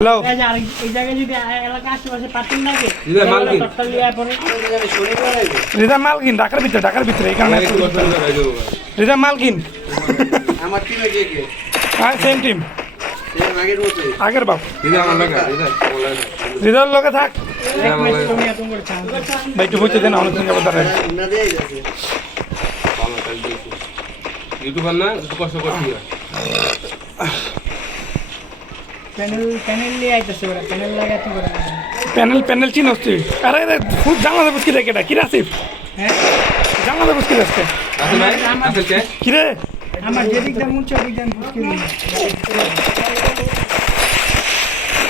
Hello এই জায়গায় যদি এলাকা আশেপাশে পার্কিং লাগে রিজা মালকিন ঢাকার ভিতরে এই কারণে রিজা মালকিন আমার টিমে কে কে হ্যাঁ সেম টিম সেম আগের বাপ রিজা রিজার লগে থাক ভাই একটু বুঝতে দেন অনেক সঙ্গে দাঁড়ায় না দেই যাচ্ছে ইউটিউবার না একটু কষ্ট করছি প্যানেল নিয়ে আইতেছে ওরা প্যানেল লাগাতে করে প্যানেল চিন হচ্ছে আরে খুব জানলা বুঝকি রে কেটা কিরে আসিফ হ্যাঁ জানলা বুঝকি আসছে কিরে আমার যেদিকটা মন চাই ওদিকটা মুশকিল নেই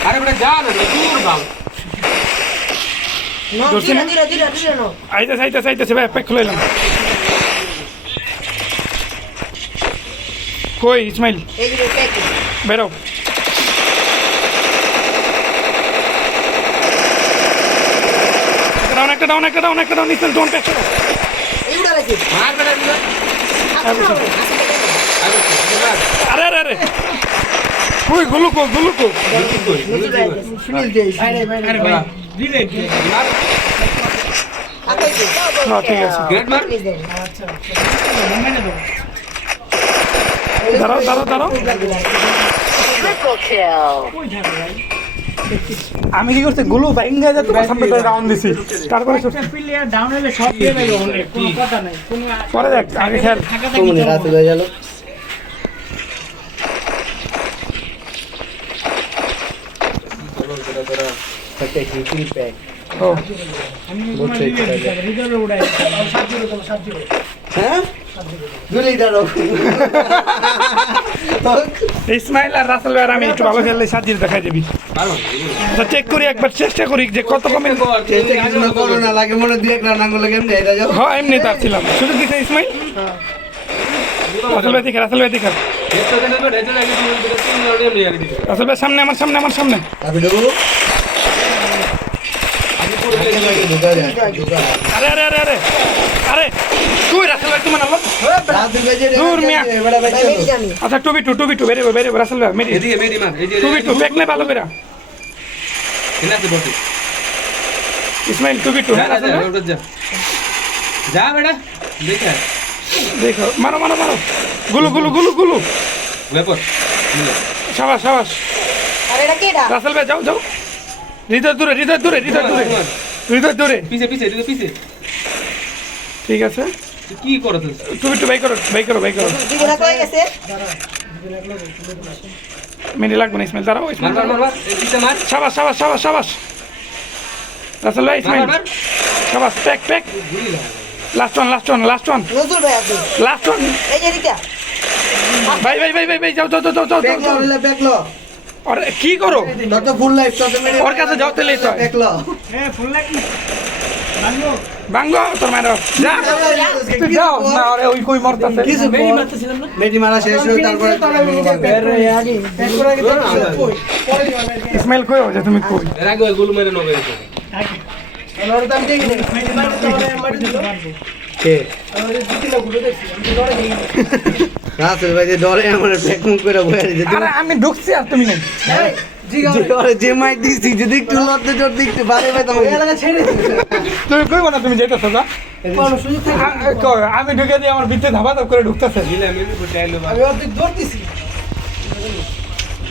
আরে বড় যা না দূর বাল আইতেছে ভাই প্যাক খুলে এলাম কই ইসমাইল বেরো একটা ডাউন ইসমাইল ডোন প্যাক করো মার বেটা দিবা আরে কই গুলুকো আরে ভাই দিলে হ্যাঁ ঠিক আছে গ্রেট মার আচ্ছা মনে দেবো দাঁড়াও কই যাবে ভাই আমি কি করছি গুলু ভাইঙ্গা যা তোমার সামনে ডাউন দিছি তারপরে একটা প্লেয়ার ডাউন হলে সব দিয়ে দেবে অনেক কোনো কথা নাই কোনো পরে দেখ আগে খেল থাকা কোমনে রাত হয়ে গেল একটা হিটিং প্যাক ও আমি তোমার রিজার্ভে উড়াই 7-0 হ্যাঁ দুলি দাঁড়ো ইসমাইল আর রাসেল ভাই আর আমি একটু ভালো খেললে সাজিয়ে দেখাই দিবি পারো আচ্ছা চেক করি একবার চেষ্টা করি যে কত কমে চেষ্টা কিছু না করো না লাগে মনে দুই এক রান আঙ্গুল কেমনে এটা যাও হ্যাঁ এমনি তার ছিলাম সুযোগ দিছে ইসমাইল রাসেল ভাই দেখা এত দিন ধরে রেজে লাগে তুমি তিন রাউন্ডে নিয়ে দিবি রাসেল ভাই সামনে আমার সামনে আপনি দেবো ঢুকা যায় আরে তুই রাসেল ভাই তুমি না রাত হয়ে যায় দূর মিয়া। এবারে বাচ্চা আচ্ছা টু বেরে রাসেল ভাই মেরি এদিকে মেরি মার এই যে টু ব্যাক নে ভালো করে এনাতে বসে ইসমাইল টু যা হ্যাঁ রাসেল ভাই যা যা বেটা দেখে দেখো মারো গুলু ব্যাপার সাবাস রাসেল ভাই যাও হৃদয় দূরে পিছে এদিকে পিছে ঠিক আছে তুই কি করছিস টু বাই করো মেরে লাগবে না ইসমাইল দাঁড়াও ইসমাইল মার এই পিছে মার সাবাস রাসেল ভাই ইসমাইল মার সাবাস প্যাক লাস্ট ওয়ান ভাই যাও ব্যাক লো আরে কি করো তত ফুল লাইফ তত মেরে ওর কাছে যাও তেলেই তো ব্যাক লো হ্যাঁ ফুল লাগি বাঙ্গো তোর মায়ের যা তুই যাও না আরে ওই কই মরতাছে কিছু মেরি মারতেছিলাম না মেডি মারা শেষ হয়ে তারপরে ইসমাইল কই যে তুমি কই এর আগে ওই গুলো মেরে নবে আমার দাম ঠিক নেই মেরি মারতে পারবো কে রাসেল ভাই যে ডরে আমার ব্যাক মুখ করে বয়ে দিতে আরে আমি ঢুকছি আর তুমি নাই যে মাইক দিছি যদি একটু লড়তে চড়তে একটু বারে ভাই তোমাকে এলাকা ছেড়ে তুমি কইব না তুমি যেতেছো না আমি ঢুকে দিয়ে আমার ভিতরে ধাবা ধাপ করে ঢুকতেছে দিলে আমি ফুটাইলো আমি অর্ধেক দৌড়তেছি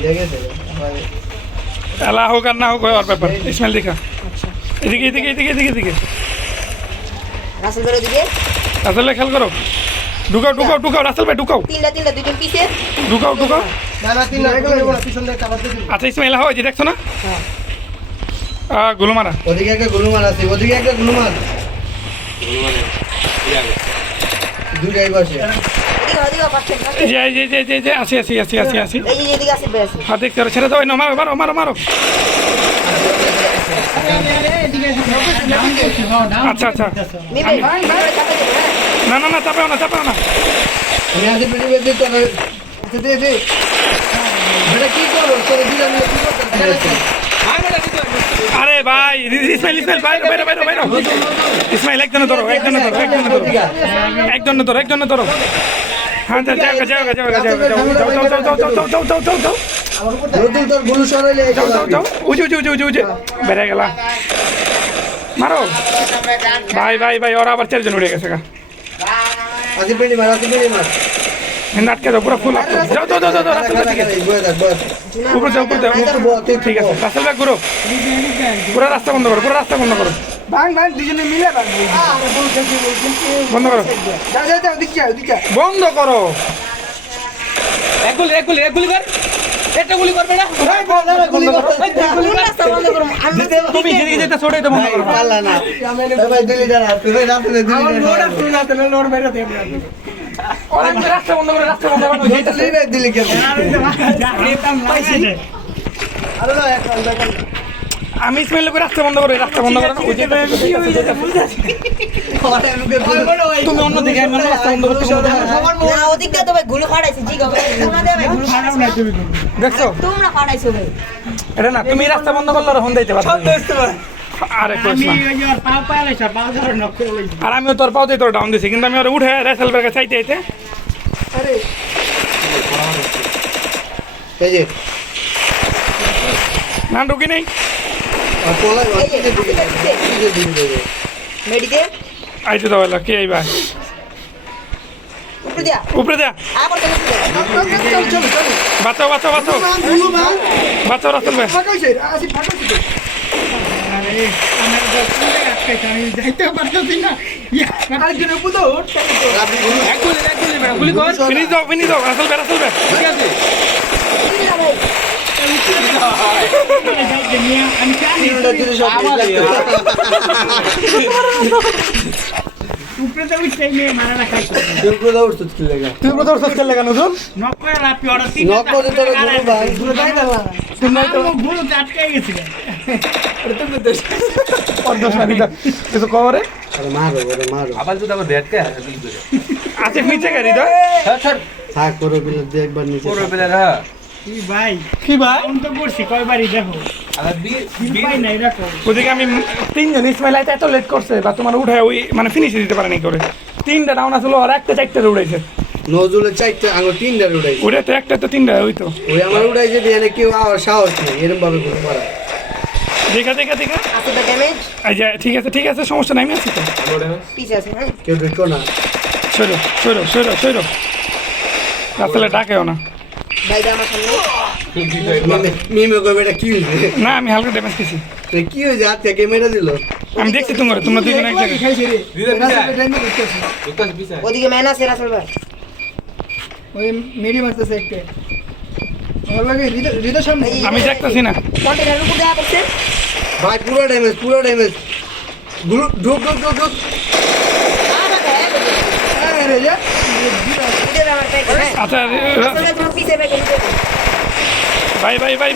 লেগেছে এলা হোক আর না হোক ওর ব্যাপার ইসমাইল দেখা এদিকে রাসেল খেয়াল করো ঢুকাও রাসেল ভাই ঢুকাও ঢুকাও না তিন না পিছন দিয়ে কাভার দিয়ে আচ্ছা ইসমাইল হয় যে দেখছো না গুলো মারা ওদিকে একটা গুলুমার আছে ওদিকে একটা গুলুমার দুটাই বসে যে আসি হ্যাঁ দেখতে ছেড়ে দাও মারো আচ্ছা না চাপাও না আমি আগে পেটে বেঁধে তো দে বেটা কি করো তোর দিলাম কি করতে আরে ভাই ইসমাইল বাইরে ইসমাইল একজনে ধরো হ্যাঁ যাও নতুন তোর গুলো সরাইলে যাও যাও যাও উজে উজে উজে উজে উজে বেড়ে গেলা মারো ভাই ভাই ভাই ওরা আবার 4 জন উড়ে গেছে গা আসি পেনি মার নাটকে দাও পুরো ফুল আটকে যাও যাও যাও যাও রাস্তা দিকে উপরে যাও উপরে যাও ঠিক আছে রাস্তা ব্যাগ ঘুরো পুরো রাস্তা বন্ধ করো পুরো রাস্তা বন্ধ করো ভাঙ দুজনে মিলে ভাঙ বন্ধ করো যা যা যা দিকে বন্ধ করো এক গুলি কর একটা গুলি করবে না তুমি যেদিকে যেতে ছোটাই তো বন্ধ করো পারলা না ভাই দিলি জানা তুই রাতে দিলি লোড বেরো দে ওরা রাস্তা বন্ধ করো রাস্তা বন্ধ করো দিলি কেন আরে না এক আমি স্মেল করে রাস্তা বন্ধ করো রাস্তা বন্ধ করো ওই যে তুমি অন্য দিকে রাস্তা বন্ধ করতে না ওদিকটা তো ভাই গুলো ফাটাইছে জি গো তোমরা দে ভাই গুলো ফাটাও না তুমি দেখছো তোমরা ফাটাইছো ভাই এটা না তুমি রাস্তা বন্ধ করলে হন দিতে পারবে আরে কইছ না পাও পাইলে পাও ধরে নক করে লই আর আমিও তোর পাওতে তোর ডাউন দিছি কিন্তু আমি ওরে উঠে রেসেল বেগে চাইতে আইতে আরে এই যে না ঢুকি নেই পোলা মেডিকে আইতে দাও এলা কে আইবা উপরে দিয়া উপরে দে আবার চল চল বাঁচাও বাঁচাও বাঁচাও বাঁচাও রাসেল ভাই ফাটাইছে আসি ফাটাইছে আরে আমার দশটা আটকে আমি যাইতে পারতেছি না আর জন্য বুঝো এক গুলি ম্যাডাম গুলি কর ফিনিশ দাও রাসেল ভাই ঠিক আছে আমি জানি উপরে তো উঠতে নিয়ে মারা না খাইছো তুই কোথাও সস্কেল লাগা নজর নক করে লাপি ওরা তিন নক করে তোর গুলো ভাই গুলো দাই দাও তুমি তো গুলো আটকে গেছিল অর্ধ সারিদা কিছু কবরে আরে মারো আবার যদি আবার ব্যাট কে গুলি করে আছে নিচে গাড়ি দাও স্যার থাক করে বিলে দে একবার নিচে পুরো প্লেয়ার হ্যাঁ কি ভাই কি ভাই ফোন তো করছি কয়বারই দেখো আবার ভাই নাই রাখো ওদিকে আমি 3 জন ইসমাইল আইতে এত লেট করছে বা তোমার উঠে ওই মানে ফিনিশ দিতে পারে নাই করে 3টা ডাউন আসলো আর একটা 4টা উড়াইছে নজরুলের চাইতে আঙুল 3টা উড়াইছে উড়ে তো একটা তো 3টা ওই তো ওই আমার উড়াইছে দিয়ে কেউ আওয়াজ সাহস নেই এরকম ভাবে করে মারা দেখা আছে তো ড্যামেজ আচ্ছা ঠিক আছে সমস্যা নাই আমি আছি তো পিছে আছে হ্যাঁ কেউ ঢুকো না সরো রাস্তালে ডাকেও না ভাই দা আমার সামনে মিমে কবে এটা কি হইছে না আমি হালকা ড্যামেজ খেয়েছি কি হইছে হাত থেকে মেরে দিল আমি দেখছি তোমরা দুজন এক জায়গায় খাইছে রে পিছে ওদিকে ম্যান আছে রাসেল ভাই ওই মেরি মারতেছে একটা আমার লাগে হৃদয় সামনে আমি দেখতেছি না কন্টেনারের উপর দেয়া করছে ভাই পুরো ড্যামেজ গুলো ঢুক আরে যা ভিডিও আমার টাইপ হ্যাঁ আচ্ছা রাসেল ভাই তুমি পিছে ভাই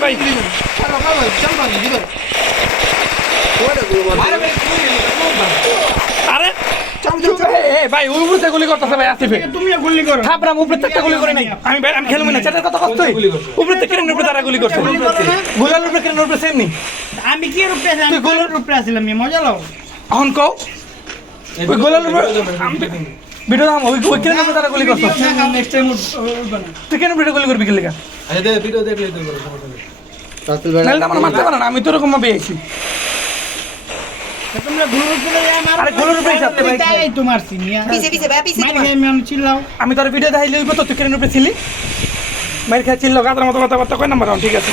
ভাই চল ভাই হৃদয় আরে ভাই ওই উপরে গুলি করতেছে ভাই আসিফে তুমিও গুলি করো থাপরাম উপরে থেকে গুলি করে নাই আমি ভাই আমি খেলবো না চাটার কথা কষ্ট উপরে থেকে কেন উপরে তারা গুলি করছে গুলার উপরে কেন উপরে সেম নি আমি কি রূপে আছি আমি গোলের রূপে আছিলাম মজা লাও এখন কও ওই গোলার উপরে ভিডিও দাম ওই কেন উপরে তারা গুলি করছে নেক্সট টাইম উঠবা না তুই কেন উপরে গুলি করবি কি লাগা আচ্ছা দে ভিডিও দেখলে তো করো সমস্যা নেই রাতুল ভাই নাহলে আমার মারতে পারে না আমি তো এরকম ভাবে আইছি তোমরা গুলোর উপরে মারো আরে গোলের উপরে চাপতে ভাই তাই তোমার সিনিয়া পিছে ভাই পিছে মারি আমি চিল্লাও আমি তোর ভিডিও দেখাইলে হইব তো তুই কেন উপরে ছিলি মার খেয়ে চিল্লো গাদার মতো কথাবার্তা কয় নাম্বার ঠিক আছে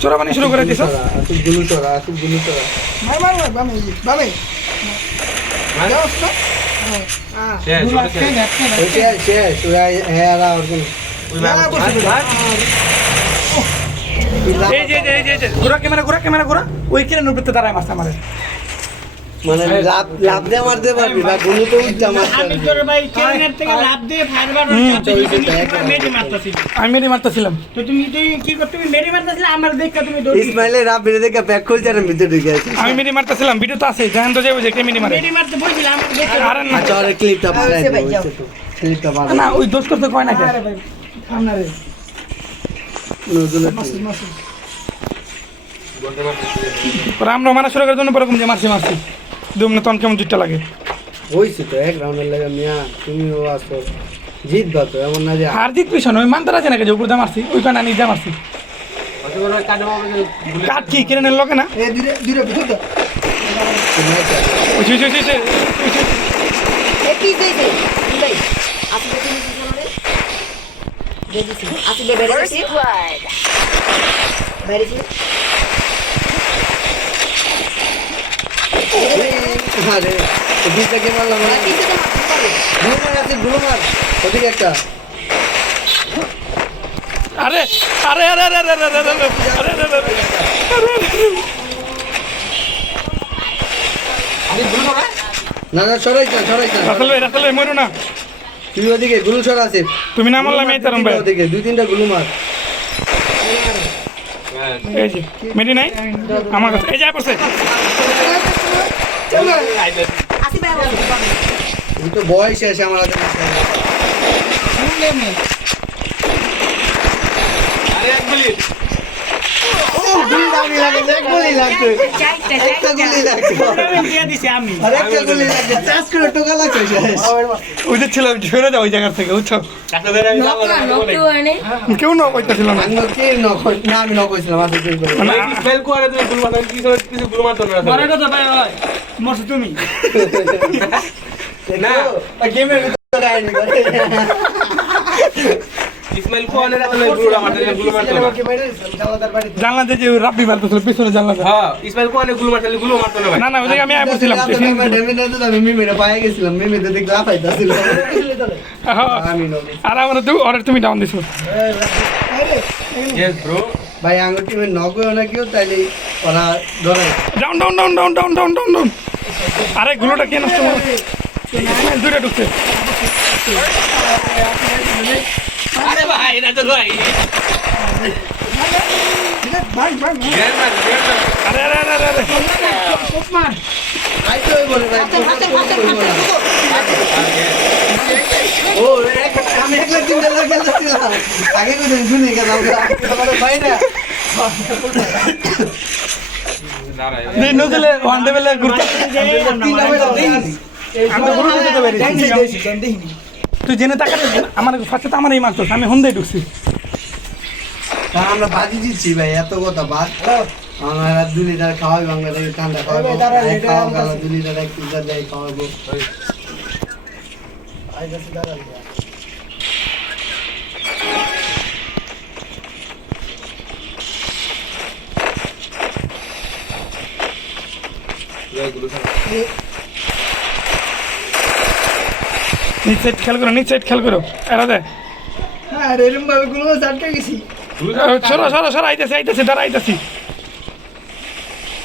চোরাবানি শুরু করে দিছ আসুক গুলো চড়া মার বামে শেষ ওই হ্যাঁ আর কোন ওই ভাই এই যে ঘোরা ক্যামেরা ঘোরা ওই কেন উপরে দাঁড়ায় মারছে আমারে মানে লাভ দিয়ে মারতে পারবি বা গুলো তো উঠতে আমি মারতে তোর ভাই ক্যারিয়ার থেকে লাভ দিয়ে ফায়ারবার মেরি মারতাছি আমি মেরে মারতেছিলাম তো তুমি কি করতে তুমি মেরি মারতাছিলে আমার দেখা তুমি দৌড় ইসমাইলে রাব বেরে দেখে ব্যাক খুলছে আর ভিতরে ঢুকে আছে আমি মেরে মারতেছিলাম ভিডিও তো আছে জাহান তো যাবো যে কে মেরে মারে মেরি মারতে বলছিলাম আমার দেখে আরে না আচ্ছা আরে ক্লিপটা বাড়াই দাও ক্লিপটা বাড়াই না ওই দোষ করতে কয় না কে আরে ভাই সামনে রে নজরুলের পরে আমরা মারা শুরু করার জন্য এরকম যে মারছি দুম না তখন কেমন জিতটা লাগে হইছে তো এক রাউন্ডের লাগে মিয়া তুমিও আসো জিতবা তো এমন না যে হার জিত পিছনে ওই মানতে আছে নাকি যে উপরে মারছি ওইখানে নিজে মারছি কাট কি কিনে নিল লোকে না এ ধীরে ধীরে ভিতর দাও ওই ওই, ওই, ওই, ওই, ওই, এ কি দিয়েছে ভাই আসলে কি নিছিস আমারে দে দিছি আসলে বেরে দিছি বেরে দিছি আরে দুইটা কে মারলাম না কিছু তো মারতে পারে গুলো আছে গুলো মার ওদিকে একটা আরে আরে আরে আরে আরে আরে আরে আরে আরে আরে না না সরাই না রাসেল ভাই মরো না তুই ওদিকে গুলো ছড়া আছে তুমি না মারলাম এই তারম ভাই ওদিকে দুই তিনটা গুলো মার এই যে মেডি নাই আমার কাছে এই যায় পড়ছে আসি ভাই বল তুই তো বয়স আছে আমার হাতে শুনলে মে গুলি দামি লাগে এক গুলি লাগছে চাইতে একটা গুলি লাগছে দিয়ে দিছি আমি আরেকটা গুলি লাগছে চাষ করে টোকা লাগছে ওই যে ছিল ঝরে যাও ওই জায়গা থেকে বুঝছো নকটো আনে কেউ না কইতাছিল না আমি কি নকই না আমি নকইছিলাম আসলে কি করে স্মেল করে তুমি গুলো মারতে কিছু গুলো মারতো না পরে কথা ভাই ভাই মরছো তুমি না গেমের ভিতরে আইনি করে স্মেল করে না তুমি গুলো মারতে না জানলা দিয়ে যে রাব্বি মারতেছিল পিছনে জানলা দিয়ে। হ্যাঁ স্মেল করে গুলো মারতো না ভাই না না ওই জায়গায় আমি আয় পড়ছিলাম আমি মিমিরে পায়ে গেছিলাম মিমি তো দেখতে লাফাইতাছিল হ্যাঁ। আমি নক আর আমার তুমি ডাউন দিছো ইয়েস ব্রো ভাই আঙ্গুর টিমে নক হয়ে না কেউ তাইলে ওরা ধরে down down down down down down down down আরে গুলোটা কে নষ্ট করছে দূরে ঢুকছে আরে ভাই না তো ভাই ভাই ভাই গেম মার আরে আরে আরে আরে আরে ওপমান আই তো বলে ভাই ও আমি একলা তিনটা লোক খেলতেছিলাম আগে কোন শুনে গেলাম আমাদের ভাই না দিন নজলে ওয়ান লেভেলে ঘুরতে আমি তো ঘুরতে যেতে পারি তুই জেনে তাকাতে আমার ফার্স্টে তো আমারই মারতো আমি হুন্দাই ঢুকছি আমরা বাজি দিচ্ছি ভাই এত কথা বাদ আমার আর 2 লিটার খাওয়াই বাংলাদেশে ঠান্ডা খাওয়াবো খাওয়া গেল 2 লিটার 1 লিটার দেয় খাওয়াবো নিচ সাইড খেয়াল করো এরা দে হ্যাঁ এরকম ভাবে গুলো আটকে গেছি সরো সরো সরো আইতেছি দাঁড়া আইতেছি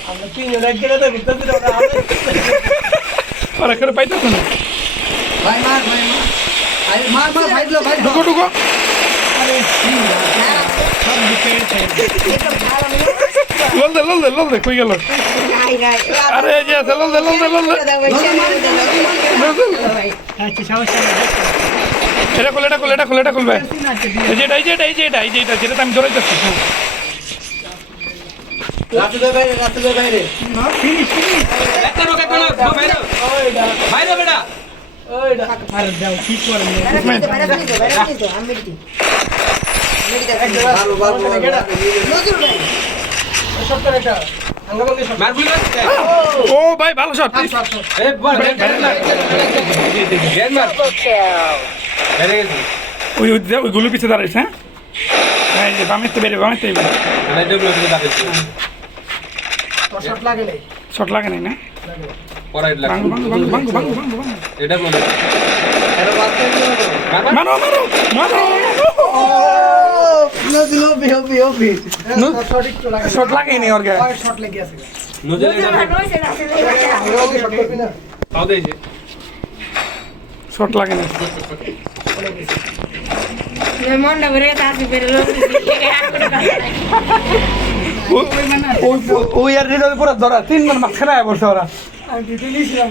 আমরা তিন রাত গেলে তো ভিতর ওরা করে পাইতেছো না ভাই মার ভাই মার আরে মার মার ভাই লো ভাই ঢুকো ঢুকো লল দে কই গেল নাই নাই আরে এই যে আছে লল দে আচ্ছা সমস্যা নেই এটা খুলবে এই যেটা যেটা আমি ধরাইতেছি রাতে বাইরে না ফিনিশ একটা লোক ভাই বেটা ওইটা আর দাও কি করে আমি মিটি বারো বারো নজর ভাই সব করে এটা মার গুলি মার ও ভাই ভালো শট এই বল গেম মার বেরে গেছে ওই গুলো পিছে দাঁড়াইছে হ্যাঁ এই যে বামেতে বেরে মানে ডব্লিউ থেকে দাঁড়াইছে তোর শট লাগে নাই শট লাগে নাই না পরাইট লাগছে ভাঙু এটা বলে এটা বাচ্চা মারো নো দিলো বিও তোর শট একটু লাগে শট লাগেনি ওর গায়ে শট লেগে আছে নজরে এটা ওকে শট করবি না খাও দেইছে শট লাগেনি মনটা ভরে তাসি বেরে লোক ওই আর রেড পুরো ধরা 3 বার মাঝখানে আয় পড়ছে ওরা আমি ভিডিও নিয়েছিলাম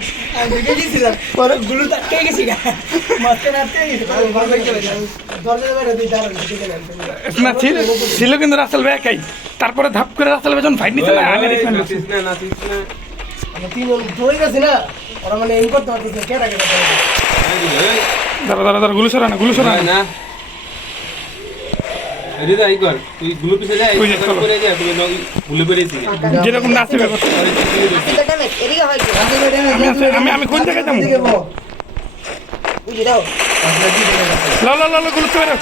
পরে গুলো আটকে গেছি গা মাঝখানে আটকে গেছি দরজা বাইরে দুই দাঁড়ান না ছিল কিন্তু রাসেল ভাই একাই তারপরে ধাপ করে রাসেল ভাই যখন ফাইট নিতে না আমি রেখে নাচিস না আমরা তিনজন ধরে গেছি না ওরা মানে এম করতে পারতেছে কে রাখে এই দাঁড়া গুলো সরা না না এদিকে আই কর তুই গুলো পিছে যা ওই যে, চলো। করে যা তুই গুলো পেরেছিস যেরকম নাচবে আসিল ড্যামেজ এদিকে হয় কি রাসেল ভাই ড্যামেজ আমি কোন জায়গায় যাবো দিকে বল বুঝি দাও রাসেল দিকে ল গুলো করে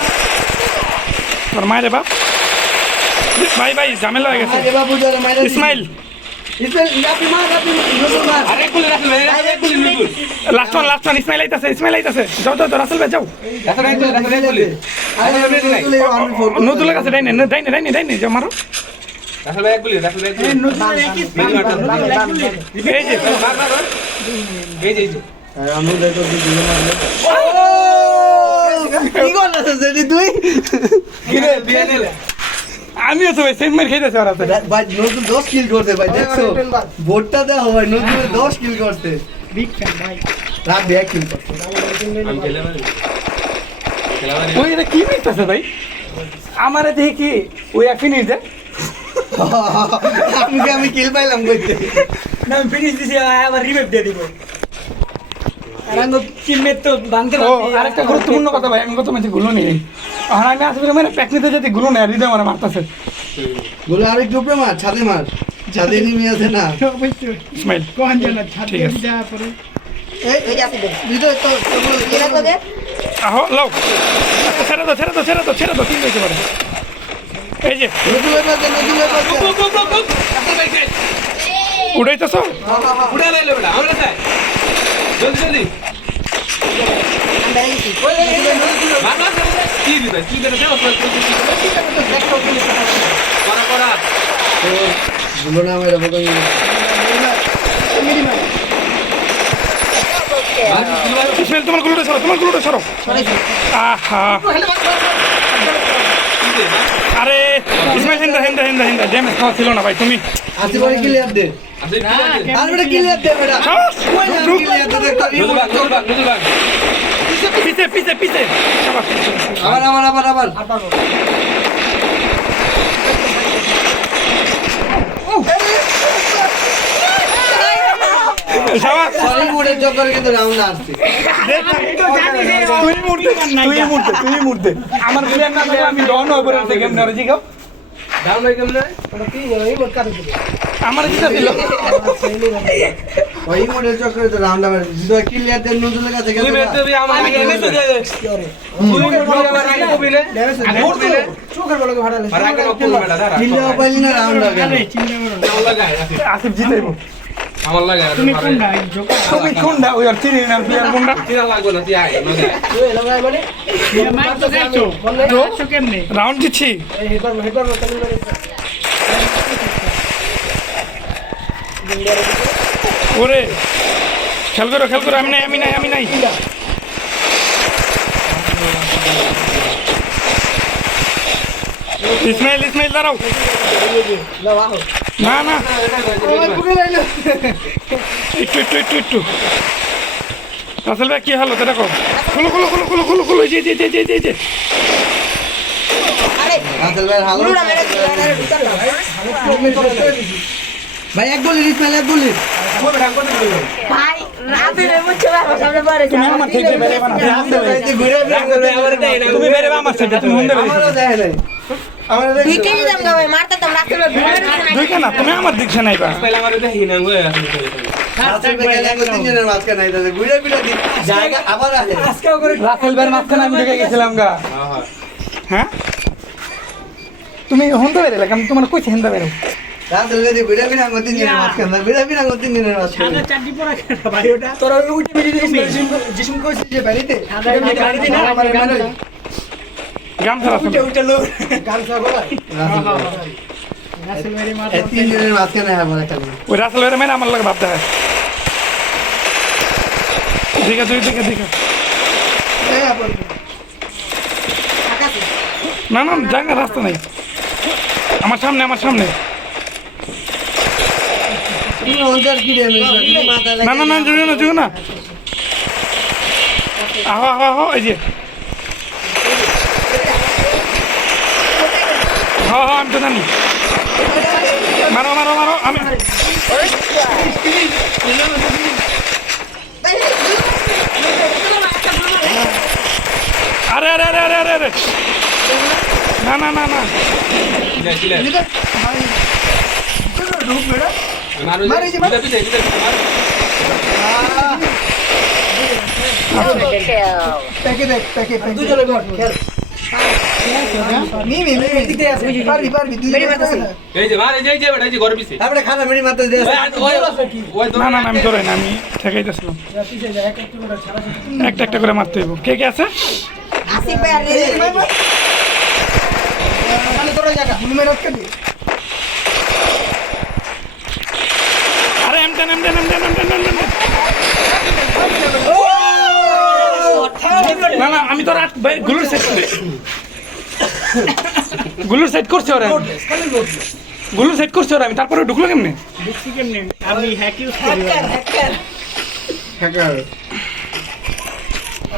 তোর মায়ের বাপ ভাই ঝামেলা হয়ে গেছে আরে বাবু যারা মাইরা ইসমাইল ইসমাইল আপনি নতুন মার আরে গুলো রাখল আরে গুলো নিবুল লাস্ট ওয়ান ইসমাইল আইতাছে যাও রাসেল ভাই যাও রাখল গুলো আরে আমি ফোন নতুন কাছে ডাইনে যাও মারো রাখল গুলো এই যে এই যে আমি দেখো দিলে মারলে কি করছিস এডি তুই কিরে বিয়ে দিলে আমিও তো ভাই সেম মার খেতেছি ওর হাতে ভাই নতুন 10 কিল করতে ভাই দেখছো ভোটটা দাও ভাই নতুন 10 কিল করতে বিগ ফ্যান ভাই রাত ব্যাক কিল করতে আমি খেলে মানে ওই এটা কি মিটতেছে ভাই আমারে দেখি কি ওই ফিনিশ দে আমি কিল পাইলাম কইতে না ফিনিশ দিছি আবার রিভাইভ দিয়ে দিব রাঙ্গো টিমমেট তো ভাঙতে ও আরেকটা গুরুত্বপূর্ণ কথা ভাই আমি কত ম্যাচে গুলো নিই আর আমি আসলে মানে প্র্যাকটিসে যদি গুলো নেই হৃদয় মানে মারতেছে বলে আরেকটু উপরে মার ছাদে মার ছাদে নেমে আছে না অবশ্যই ইসমাইল কোন জানা ছাদ ঠিক আছে। যা পরে এই যে আসিল ভিডিও তো কি রাখো দে আহো লাও ছেড়ে দাও তিন হইতে পারে এই যে নতুন ব্যাপার উড়াইতেছ উড়ে লাইলো বেটা আমরা যাই জলদি আমরা গেছি মার কি দিবে কি বেটা যাও করা বলো না আমার বলতো ইসমাইল তোমার গুলোটা সরো আহা আরে ইসমাইল হেন্দা ড্যামেজ খাওয়া ছিল না ভাই তুমি আসি বলে ক্লিয়ার দে আর বেটা ক্লিয়ার দে বেটা ক্লিয়ার দে পিছে আবার শাবাশ সরি মোড়ের চক্করে কিন্তু রাউন্ড আসছে তুই মুড়তে আমার প্লেয়ার না থাকলে আমি ডন হয়ে পড়ে আছে গেম না জি গাও ডাউন হয়ে কেমনে আমার কি ছিল ওই মোড়ের চক্করে তো রাউন্ড আবার যদি ক্লিয়ার দে নতুন কাছে তুই গেছে বেতে আমার এমএস দিয়ে দে তুই আমার আগে কবিলে আগে কবিলে চোখের বলকে ভাড়ালে আর আগে কপল বেটা ধরা কিল্লা পাইলি না রাউন্ড লাগে চিন্তা করো আমার লাগা আসিফ জিতাইবো আমার লাগা তুমি কোনটা জোকার তুমি কোনটা ওই আর তিন আর প্লেয়ার কোনটা তিনা লাগবে না তুই আয় লাগা মার তো দেখছো দেখছো কেমনে রাউন্ড দিচ্ছি ওরে খেল করো আমি নাই ইসমাইল দাঁড়াও না একটু রাসেল ভাই কি হলো দেখো খুলো যে আরে রাসেল ভাই হালো পুরো মেরে ঢুকার না ভাই এক গোলি ইসমাইল এক গোলি ভাই রাতে রে মুছে বাবা সামনে পারে তুমি আমার থেকে বেরে বানা তুমি বেরে বা আমার সাথে তুমি হুন্ডে আমারও দেখে নাই আমার দিকে দিলাম না ভাই মারতে তো রাতে রে দুই কেনা তুমি আমার দিকছে নাই বা পয়লা আমারে দেখি না গো রাসেল ভাই এক তিনজনের মাঝখানে আইতাছে ঘুরে ফিরে দি জায়গা আবার আসে রাসেল ভাইয়ের মাঝখানে আমি ঢুকে গেছিলাম গা হ্যাঁ তুমি হুন্ডে বেরে লাগে আমি তোমার কইছি হুন্ডে বেরো রাসেল ভাই ঘুরে ফিরে আঙ্গ তিনজনের মাঝখানে ঘুরে ফিরে আঙ্গ তিনজনের মাঝখানে চারটি পড়া কেন ভাই ওটা তোরা উঠে মিলি জিসিম কইছিস যে বাড়িতে বাড়িতে না আমার মানে গাম ছাড়া উঠে লো গামছা গলা রাসেল ভাই মার এই তিনজনের মাঝখানে আবার একটা ওই রাসেল ভাইয়ের মেরে আমার লাগে ভাবতে হয় দিকে না জায়গা রাস্তা নাই আমার সামনে তুমি অন্তর কি রে মাথা না জুড়ে না আহো এই যে হ্যাঁ আমি তো জানি মারো আমি ভাই আরে আরে আরে আরে আরে আরে না না না না ঢুক বেড়া প্যাকে দেখ প্যাকে দুজনে বল খেল পারবি পারবি দুই এই যে মার এই যে বেটা এই যে ঘরে পিছে তারপরে খানা মেনি মারতে দে ওই না না না, আমি ধরে না, আমি ঠেকাইতেছিলাম একটা একটা করে মারতে হইব। কে কে আছে? আসিফ ভাই আর মানে তোরা জায়গা গুলি মেরে আটকে দে আরে এমটেন এমটেন এমটেন এমটেন এমটেন না না, আমি তো রাত গুলুর সেট করে গুলুর সেট করছে ওরা, গুলুর সেট করছে ওরা, আমি তারপরে ঢুকলো কেমনে? আমি হ্যাক ইউজ করি হ্যাকার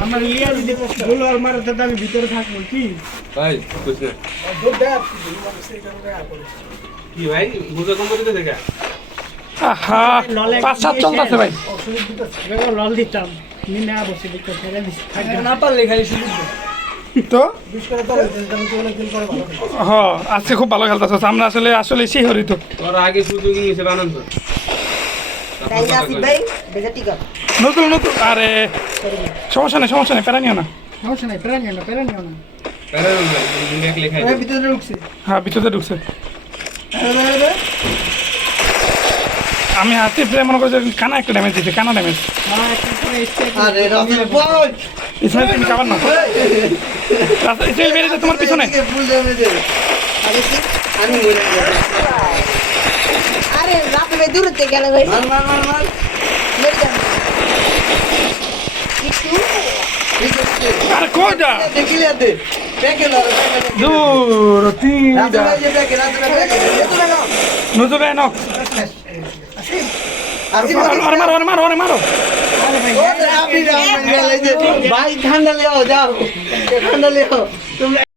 আমার লিয়া যদি গোল আর মারতে আমি ভিতরে থাকবো কি ভাই কইছ কি ভাই বুঝা কম করে দেখা আহা 5-7 চলতেছে ভাই। এবার লল দিতাম নি না বসে দেখতে ছেড়ে দিছি না পারলে খালি সুযোগ তো দুষ্কর তো আমি তো অনেক দিন পরে ভালো হ, আজকে খুব ভালো খেলতেছে। আমরা আসলে আসলে সেই হরিত তোর আগে সুযোগই নিয়েছে আনন্দ তাই আসিফ ভাই বেজা টিকা নতুন নতুন। আরে সমস্যা নেই সমস্যা নেই, প্যারা নিও না। সমস্যা নাই প্যারা নিও না আরে দেখ লেখা ওই ভিতরে ঢুকছে হ্যাঁ ভিতরে ঢুকছে। আমি হাতে প্রায় মনে করছি কানা একটা ড্যামেজ দিচ্ছে, কানা ড্যামেজ। হ্যাঁ একটা করে স্টেপ আরে রাসেল বল ইসমাইল তুমি খাবার না, ইসমাইল বেরিয়েছে তোমার পিছনে। ফুল দেবে দে আমি মরে যাব আরে রাতে ভাই দূর থেকে গেল ভাই মার মার মার মার মেরে যান কিছু ঠিক আছে আরে কইটা দেখিলে দে প্যাকে লড় প্যাকে দূর তিন রাতে যে প্যাকে রাতে প্যাকে তুমি না নজর ভাই নক। আর আরে মারো আরে মারো আরে মারো। আপনি ভাই ঠান্ডা লেও যাও ঠান্ডা লেও তোমরা